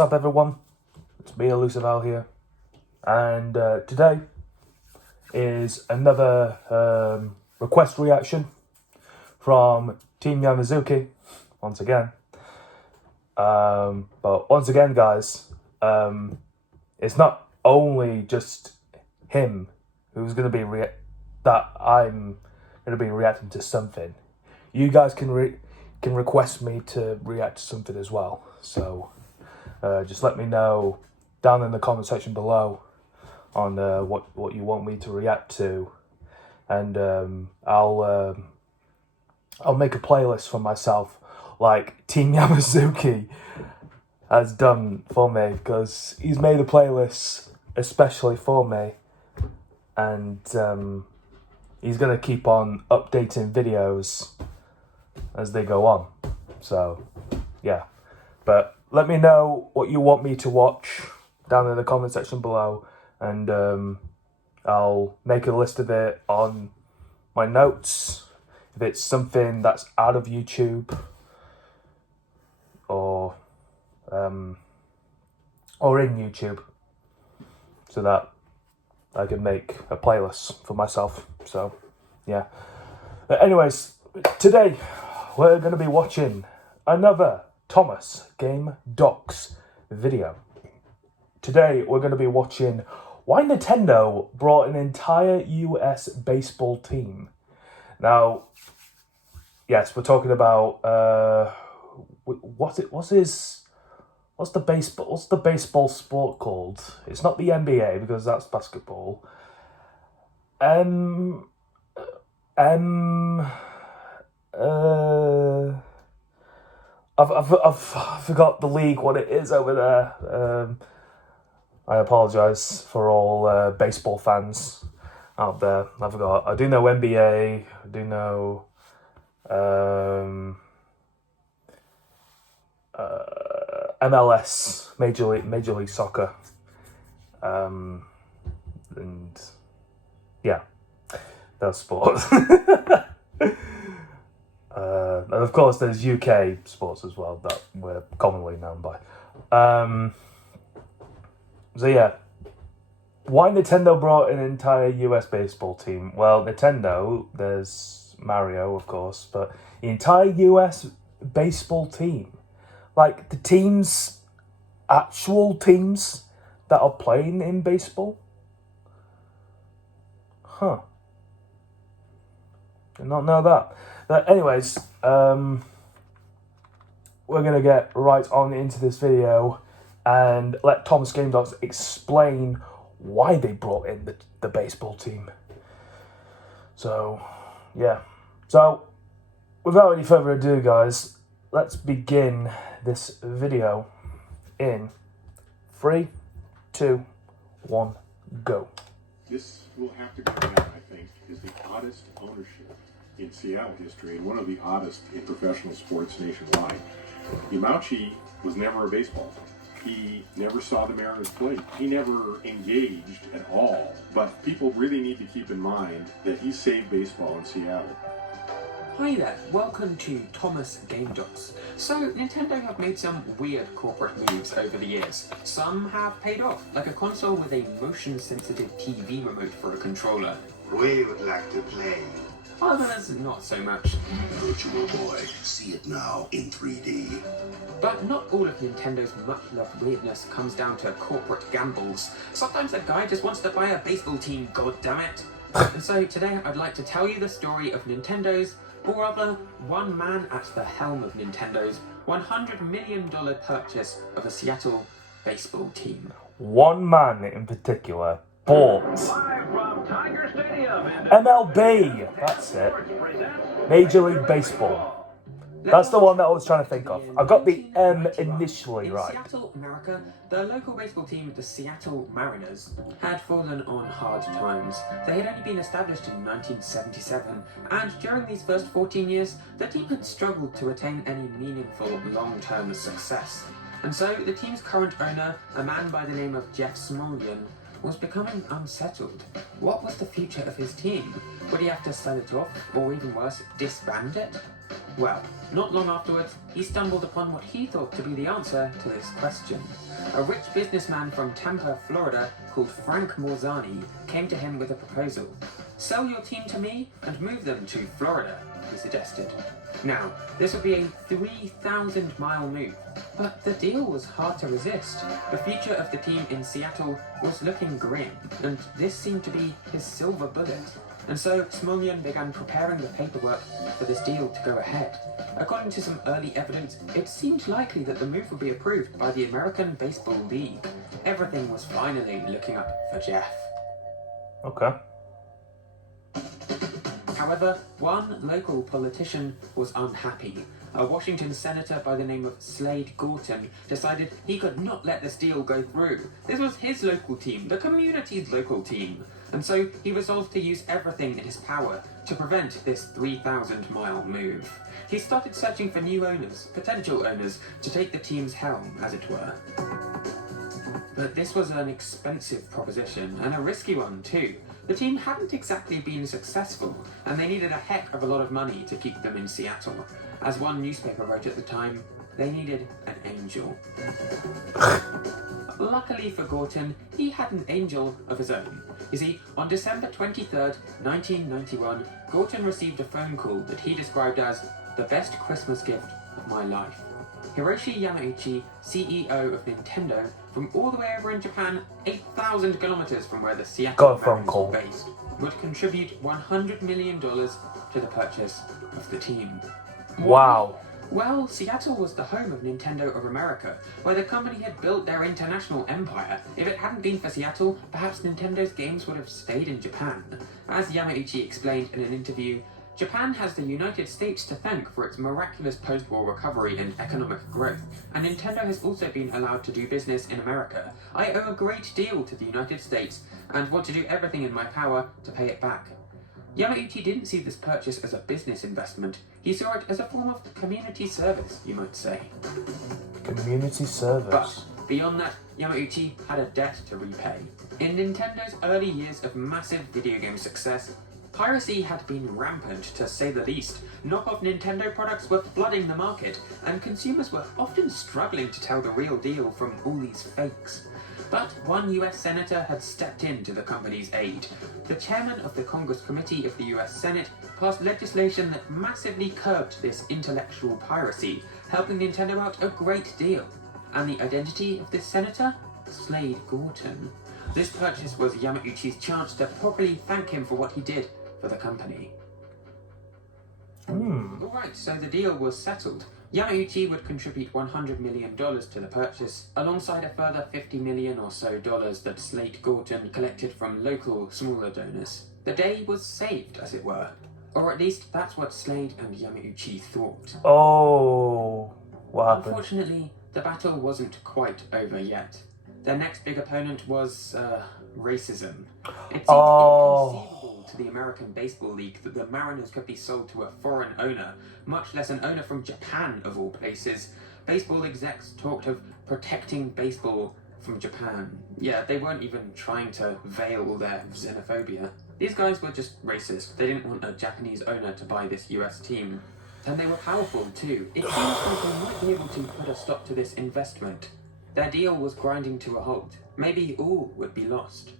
up, everyone? It's me, Elusive Al here, and today is another request reaction from Team Yamazuki once again. But once again, guys, it's not only just him who's going to be that I'm going to be reacting to something. You guys can request me to react to something as well. So just let me know down in the comment section below on what you want me to react to, and I'll make a playlist for myself, like Team Yamazuki has done for me, because he's made a playlist especially for me, and he's gonna keep on updating videos as they go on. So yeah, but let me know what you want me to watch down in the comment section below, and I'll make a list of it on my notes. If it's something that's out of YouTube or in YouTube, so that I can make a playlist for myself. So yeah, but anyways, today we're going to be watching another Thomas Game Docs video. Today we're going to be watching why Nintendo brought an entire US baseball team. Now, yes, we're talking about what's the baseball sport called? It's not the NBA, because that's basketball. I've forgot the league, what it is over there. I apologize for all baseball fans out there. I forgot. I do know NBA. I do know MLS, Major League Soccer, and yeah, that's sports. And of course, there's UK sports as well that we're commonly known by. So yeah, why Nintendo brought an entire US baseball team? Well, Nintendo, there's Mario, of course, but the entire US baseball team, like the teams, actual teams that are playing in baseball? Huh. Did not know that. But anyways, we're going to get right on into this video and let Thomas Game Docs explain why they brought in the baseball team. So, yeah. So, without any further ado, guys, let's begin this video in 3, 2, 1, go. This will have to come down, I think, is the oddest ownership in Seattle history, and one of the oddest in professional sports nationwide. Yamauchi was never a baseball fan. He never saw the Mariners play. He never engaged at all. But people really need to keep in mind that he saved baseball in Seattle. Hi there, welcome to Thomas Game Docs. So, Nintendo have made some weird corporate moves over the years. Some have paid off, like a console with a motion-sensitive TV remote for a controller. We would like to play. Others, not so much. Virtual Boy, see it now in 3D. But not all of Nintendo's much-loved weirdness comes down to corporate gambles. Sometimes a guy just wants to buy a baseball team, goddammit. And so today I'd like to tell you the story of Nintendo's, or rather, one man at the helm of Nintendo's $100 million purchase of a Seattle baseball team. One man in particular bought MLB, that's it, Major League Baseball. That's the one that I was trying to think of. I got the M initially right. In Seattle, America, the local baseball team, the Seattle Mariners, had fallen on hard times. They had only been established in 1977, and during these first 14 years, the team had struggled to attain any meaningful long-term success. And so, the team's current owner, a man by the name of Jeff Smulyan, was becoming unsettled. What was the future of his team? Would he have to sell it off, or even worse, disband it? Well, not long afterwards, he stumbled upon what he thought to be the answer to this question. A rich businessman from Tampa, Florida, called Frank Morzani, came to him with a proposal. Sell your team to me and move them to Florida, he suggested. Now, this would be a 3,000-mile move, but the deal was hard to resist. The future of the team in Seattle was looking grim, and this seemed to be his silver bullet. And so Smulyan began preparing the paperwork for this deal to go ahead. According to some early evidence, it seemed likely that the move would be approved by the American Baseball League. Everything was finally looking up for Jeff. Okay. However, one local politician was unhappy. A Washington senator by the name of Slade Gorton decided he could not let this deal go through. This was his local team, the community's local team. And so he resolved to use everything in his power to prevent this 3,000-mile move. He started searching for new owners, potential owners, to take the team's helm, as it were. But this was an expensive proposition, and a risky one too. The team hadn't exactly been successful, and they needed a heck of a lot of money to keep them in Seattle. As one newspaper wrote at the time, they needed an angel. Luckily for Gorton, he had an angel of his own. You see, on December 23rd, 1991, Gorton received a phone call that he described as the best Christmas gift of my life. Hiroshi Yamauchi, CEO of Nintendo, from all the way over in Japan, 8,000 kilometers from where the Seattle Got a phone Mariners call. were based, would contribute $100 million to the purchase of the team. Wow. Well, Seattle was the home of Nintendo of America, where the company had built their international empire. If it hadn't been for Seattle, perhaps Nintendo's games would have stayed in Japan. As Yamauchi explained in an interview, Japan has the United States to thank for its miraculous post-war recovery and economic growth, and Nintendo has also been allowed to do business in America. I owe a great deal to the United States, and want to do everything in my power to pay it back. Yamauchi didn't see this purchase as a business investment. He saw it as a form of community service, you might say. Community service. But beyond that, Yamauchi had a debt to repay. In Nintendo's early years of massive video game success, piracy had been rampant, to say the least. Knockoff Nintendo products were flooding the market, and consumers were often struggling to tell the real deal from all these fakes. But one US senator had stepped in to the company's aid. The chairman of the Congress Committee of the US Senate passed legislation that massively curbed this intellectual piracy, helping Nintendo out a great deal. And the identity of this senator? Slade Gorton. This purchase was Yamauchi's chance to properly thank him for what he did for the company. Alright, so the deal was settled. Yamauchi would contribute $100 million to the purchase, alongside a further $50 million or so that Slade Gorton collected from local, smaller donors. The day was saved, as it were. Or at least, that's what Slade and Yamauchi thought. Oh, what happened? Unfortunately, the battle wasn't quite over yet. Their next big opponent was, racism. It seemed inconceivable to the American Baseball League that the Mariners could be sold to a foreign owner, much less an owner from Japan, of all places. Baseball execs talked of protecting baseball from Japan. Yeah, they weren't even trying to veil their xenophobia. These guys were just racist. They didn't want a Japanese owner to buy this US team. And they were powerful too. It seems like they might be able to put a stop to this investment. Their deal was grinding to a halt. Maybe all would be lost.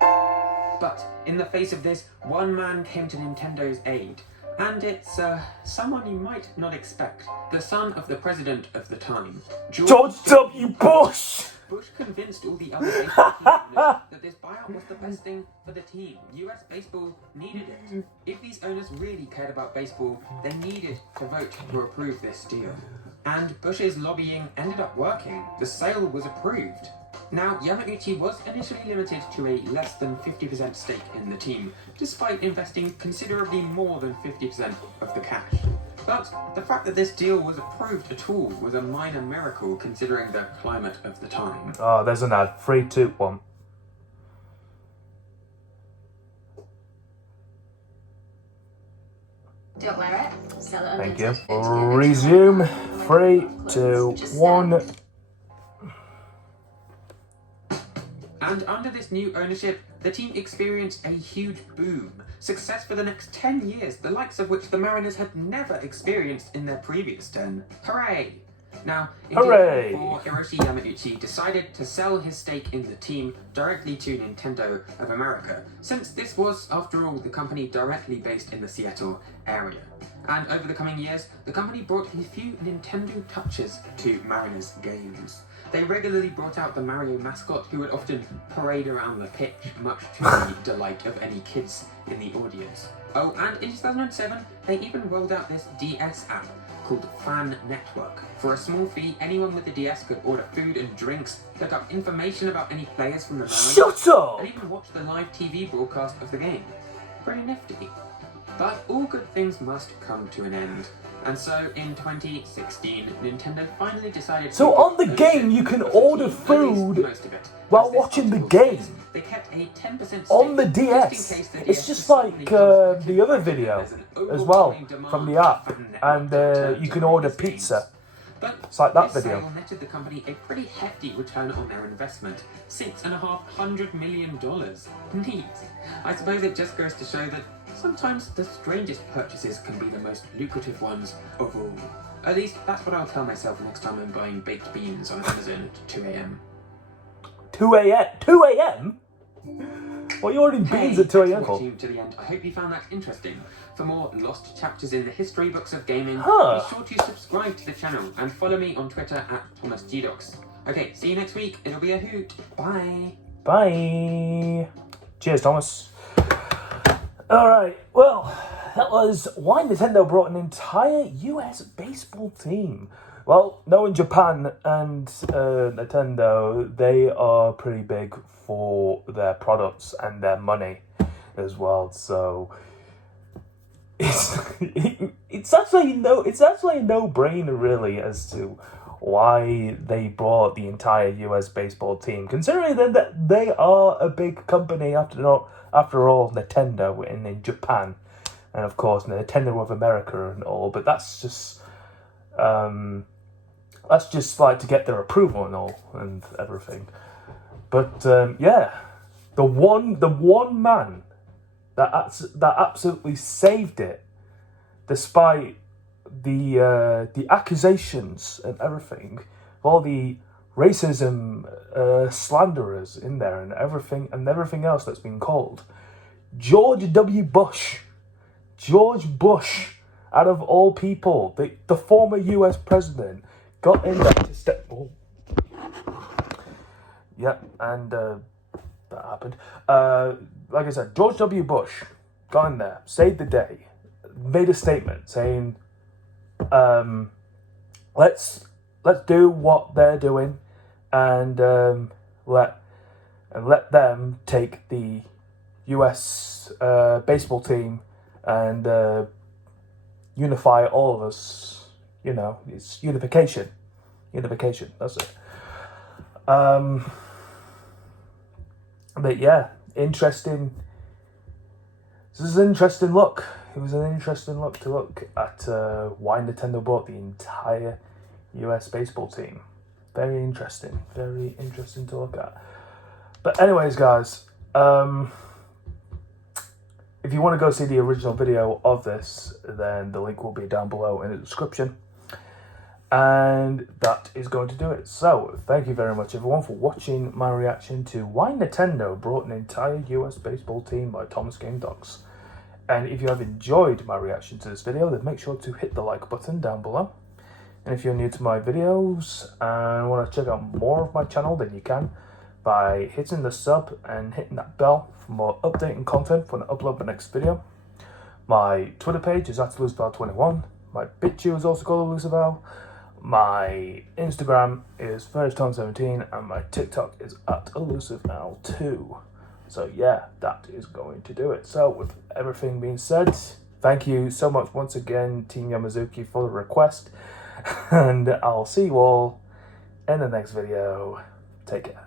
But in the face of this, one man came to Nintendo's aid. And it's someone you might not expect. The son of the president of the time, George W. Bush! Bush convinced all the other baseball team owners that this buyout was the best thing for the team. US baseball needed it. If these owners really cared about baseball, they needed to vote to approve this deal. And Bush's lobbying ended up working. The sale was approved. Now, Yamauchi was initially limited to a less than 50% stake in the team, despite investing considerably more than 50% of the cash. But the fact that this deal was approved at all was a minor miracle considering the climate of the time. Oh, there's an ad. 3, 2, 1. Don't wear it. Sell it Thank you. unlimited. Resume. 3, 2, 1. And under this new ownership, the team experienced a huge boom, success for the next 10 years, the likes of which the Mariners had never experienced in their previous 10. Hooray! Now, in Hooray! 2004, Hiroshi Yamauchi decided to sell his stake in the team directly to Nintendo of America, since this was, after all, the company directly based in the Seattle area. And over the coming years, the company brought a few Nintendo touches to Mariners games. They regularly brought out the Mario mascot, who would often parade around the pitch, much to the delight of any kids in the audience. Oh, and in 2007, they even rolled out this DS app called Fan Network. For a small fee, anyone with a DS could order food and drinks, look up information about any players from the Mariners, Shut up! and even watch the live TV broadcast of the game. Pretty nifty. But all good things must come to an end. And so, in 2016, Nintendo finally decided to... So on the game, you can order food while watching the game. They kept a 10% On the DS. It's just like the other video as well from the app. And you can order pizza. It's like that video. This sale netted the company a pretty hefty return on their investment, $6.5 million. Neat. I suppose it just goes to show that sometimes the strangest purchases can be the most lucrative ones of all. At least that's what I'll tell myself next time I'm buying baked beans on Amazon at 2 a.m. 2 a.m.? 2 a.m.? What are you ordering beans at 2 a.m. for? Watching to the end. I hope you found that interesting. For more lost chapters in the history books of gaming, be sure to subscribe to the channel and follow me on Twitter at ThomasGdocs. Okay, see you next week. It'll be a hoot. Bye. Bye. Cheers, Thomas. Alright, well, that was why Nintendo brought an entire US baseball team. Well, knowing Japan and Nintendo, they are pretty big for their products and their money as well, so it's actually a no-brainer really as to why they brought the entire US baseball team, considering that they are a big company after all, Nintendo in Japan, and of course Nintendo of America and all. But that's just like to get their approval and all and everything. But yeah, the one man that absolutely saved it, despite the accusations and everything, all the racism slanderers in there and everything else that's been called. George W. Bush. George Bush, out of all people, the former US president, got in there to step... Oh. Yeah, and that happened. Like I said, George W. Bush got in there, saved the day, made a statement saying, let's do what they're doing, and let them take the US baseball team and unify all of us. You know, it's unification. That's it. But yeah, interesting. This is an interesting look. It was an interesting look to look at why Nintendo bought the entire US baseball team. Very interesting to look at. But anyways, guys, if you want to go see the original video of this, then the link will be down below in the description. And that is going to do it. So, thank you very much everyone for watching my reaction to why Nintendo brought an entire US baseball team by ThomasGameDocs. And if you have enjoyed my reaction to this video, then make sure to hit the like button down below. And if you're new to my videos and want to check out more of my channel, then you can by hitting the sub and hitting that bell for more updating content when I upload the next video. My Twitter page is @LuciFile21. My BitChute is also called LuciFile. My Instagram is FirstTime17 and my TikTok is @ElusiveAl2. So yeah, that is going to do it. So with everything being said, thank you so much once again, Team Yamazuki, for the request. And I'll see you all in the next video. Take care.